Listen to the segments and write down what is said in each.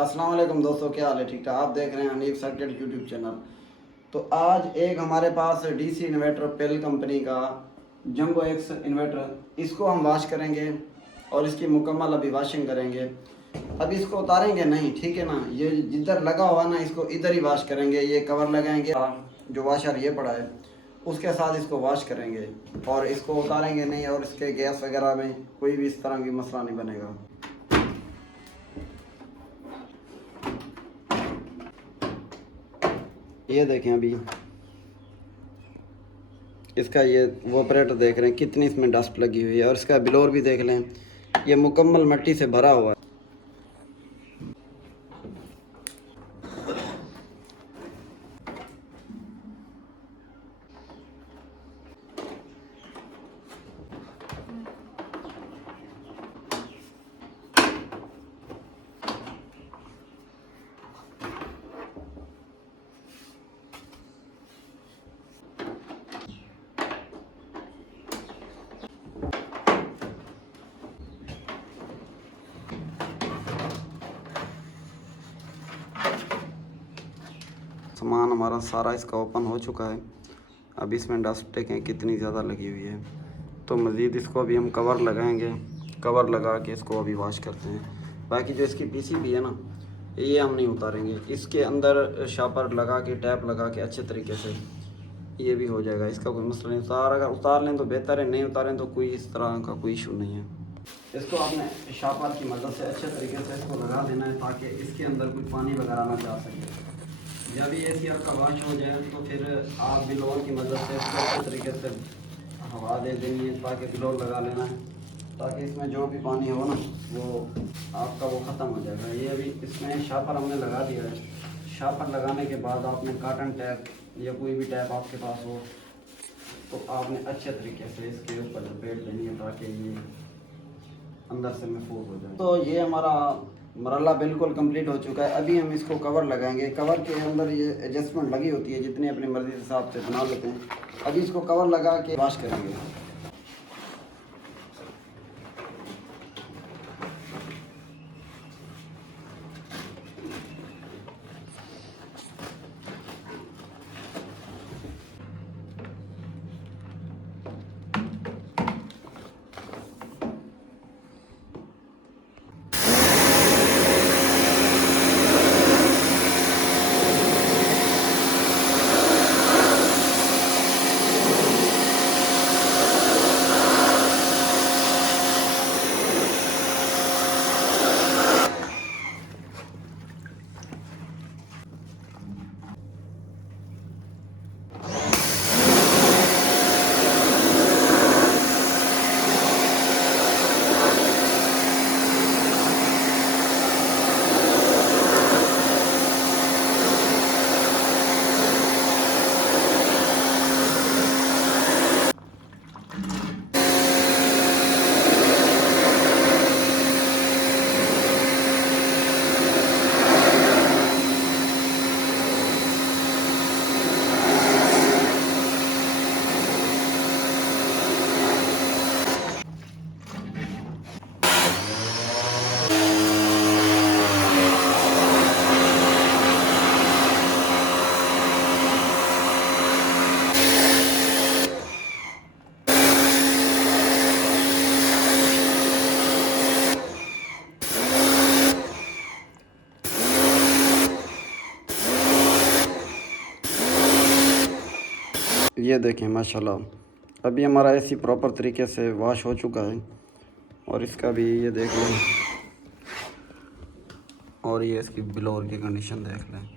अस्सलाम वालेकुम दोस्तों, क्या हाल है? ठीक ठाक। आप देख रहे हैं हनीफ सर्किट यूट्यूब चैनल। तो आज एक हमारे पास डीसी इन्वर्टर पेल कंपनी का जंबो एक्स इन्वर्टर, इसको हम वॉश करेंगे और इसकी मुकम्मल अभी वॉशिंग करेंगे। अभी इसको उतारेंगे नहीं, ठीक है ना। ये जिधर लगा हुआ ना, इसको इधर ही वॉश करेंगे। ये कवर लगाएंगे, जो वॉशर ये पड़ा है उसके साथ इसको वॉश करेंगे और इसको उतारेंगे नहीं, और इसके गैस वगैरह में कोई भी इस तरह की मसला नहीं बनेगा। ये देखें, अभी इसका ये वो ऑपरेटर देख रहे हैं कितनी इसमें डस्ट लगी हुई है, और इसका बिलोर भी देख लें, ये मुकम्मल मिट्टी से भरा हुआ है। सामान हमारा सारा इसका ओपन हो चुका है। अब इसमें डस्ट देखें कितनी ज़्यादा लगी हुई है। तो मज़ीद इसको अभी हम कवर लगाएंगे, कवर लगा के इसको अभी वॉश करते हैं। बाकी जो इसकी पीसीबी है ना, ये हम नहीं उतारेंगे। इसके अंदर शापर लगा के, टैप लगा के अच्छे तरीके से ये भी हो जाएगा, इसका कोई मसला नहीं। अगर उतार लें तो बेहतर है, नहीं उतारें तो कोई इस तरह का कोई इशू नहीं है। इसको आपने शापर की मदद से अच्छे तरीके से इसको लगा देना है, ताकि इसके अंदर कोई पानी वगैरह ना जा सके। जब ये सी आपका वॉश हो जाए तो फिर आप बिलोर की मदद से इसको अच्छे तरीके से हवा दे देनी है, ताकि बिलोर लगा लेना है, ताकि इसमें जो भी पानी हो ना वो आपका वो ख़त्म हो जाएगा। ये अभी इसमें शापर हमने लगा दिया है। शापर लगाने के बाद आपने कॉटन टैप या कोई भी टैप आपके पास हो तो आपने अच्छे तरीके से इसके ऊपर लपेट देनी है, ताकि ये अंदर से महफूज हो जाए। तो ये हमारा मरला बिल्कुल कंप्लीट हो चुका है। अभी हम इसको कवर लगाएंगे। कवर के अंदर ये एडजस्टमेंट लगी होती है, जितनी अपनी मर्ज़ी के हिसाब से बना लेते हैं। अभी इसको कवर लगा के वॉश करेंगे। ये देखें माशाल्लाह, अभी हमारा एसी प्रॉपर तरीके से वॉश हो चुका है। और इसका भी ये देख लें, और ये इसकी बिलोर की कंडीशन देख लें,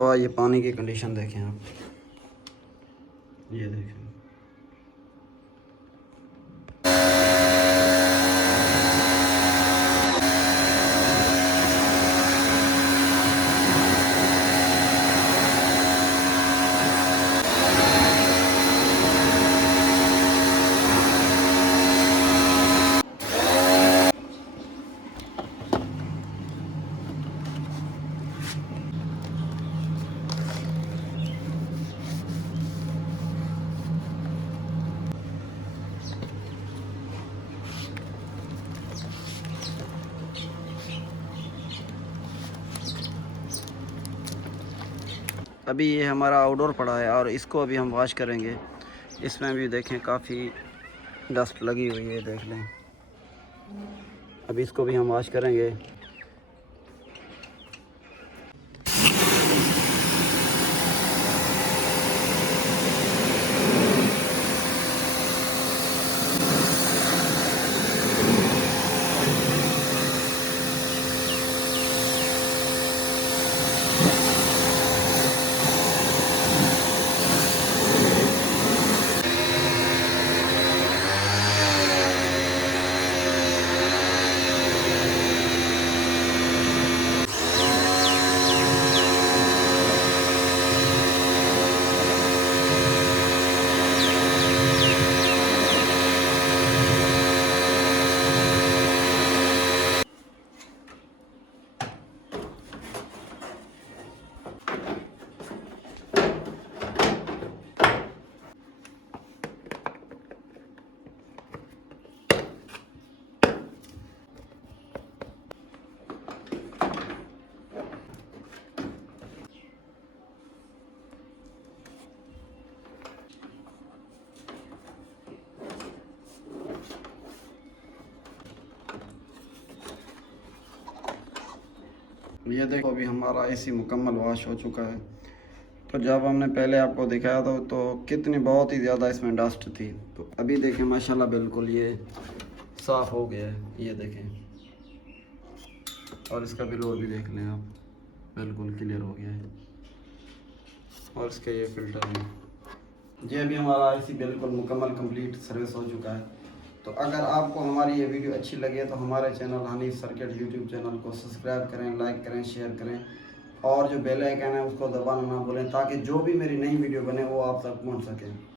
और ये पानी की कंडीशन देखें आप, ये देखें। अभी ये हमारा आउटडोर पड़ा है और इसको अभी हम वॉश करेंगे। इसमें भी देखें काफ़ी डस्ट लगी हुई है, देख लें। अभी इसको भी हम वॉश करेंगे। ये देखो अभी हमारा एसी मुकम्मल वॉश हो चुका है। तो जब हमने पहले आपको दिखाया था तो कितनी बहुत ही ज़्यादा इसमें डस्ट थी, तो अभी देखें माशाल्लाह बिल्कुल ये साफ़ हो गया है। ये देखें, और इसका बिलोर भी देख लें आप, बिल्कुल क्लियर हो गया है। और इसके ये फ़िल्टर में ये अभी हमारा एसी बिल्कुल मुकम्मल कंप्लीट सर्विस हो चुका है। तो अगर आपको हमारी ये वीडियो अच्छी लगे तो हमारे channel Hanif circuit YouTube channel को सब्सक्राइब करें, लाइक करें, शेयर करें और जो बेल आइकन है उसको दबाना ना भूलें, ताकि जो भी मेरी नई वीडियो बने वो आप तक पहुंच सके।